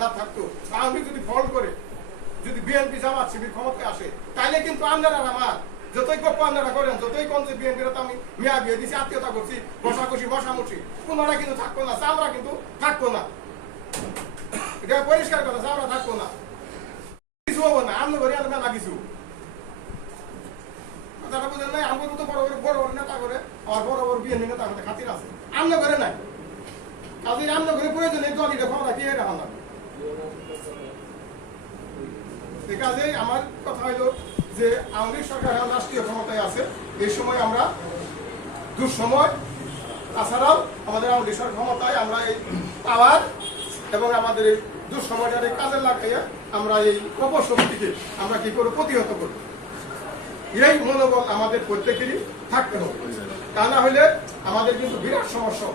না থাকতো, আওয়ামী লীগ যদি ফল্ট করে, যদি বিএনপি জামাত শিবির ক্ষমতায় আসে, তাইলে কিন্তু আপনারা আমার যতই গপ্প আপনারা করেন, যতই কম যে বিএনপির আমি মিয়া বিয়ে দিচ্ছি, আত্মীয়তা করছি, বসাকষি বসামুছি, কোনরা কিন্তু থাকবো না, আমরা কিন্তু থাকবো না। এটা পরিষ্কার কথা, আমরা থাকবো না, কিছু হবো না। আমরা ঘরে আনবে না কিছু কথাটা বুঝেন নাই। আমার তো বড় বড় নেতা করে, আর বড় বড় বিএনপি নেতা করতে খাতির আছে, আমরা ঘরে নাই। কাজে আমরা ঘরে প্রয়োজন এই দল এটা ক্ষমতা কি এটা ভালো। ঠিক আছে, আমার কথা হইল যে আওয়ামী লীগ সরকার রাষ্ট্রীয় ক্ষমতায় আছে, এই সময় আমরা দুঃসময়, তাছাড়াও আমাদের আওয়ামী লীগ সরকার ক্ষমতায় আমরা এই পাওয়ার এবং আমাদের এই দুঃসময়টার কাজে লাগাইয়া আমরা এই অপশক্তিকে আমরা কি করে প্রতিহত করব, এই মনোবল আমাদের প্রত্যেকেরই থাকতে হবে। তা না হলে আমাদের কিন্তু বিরাট সমস্যা।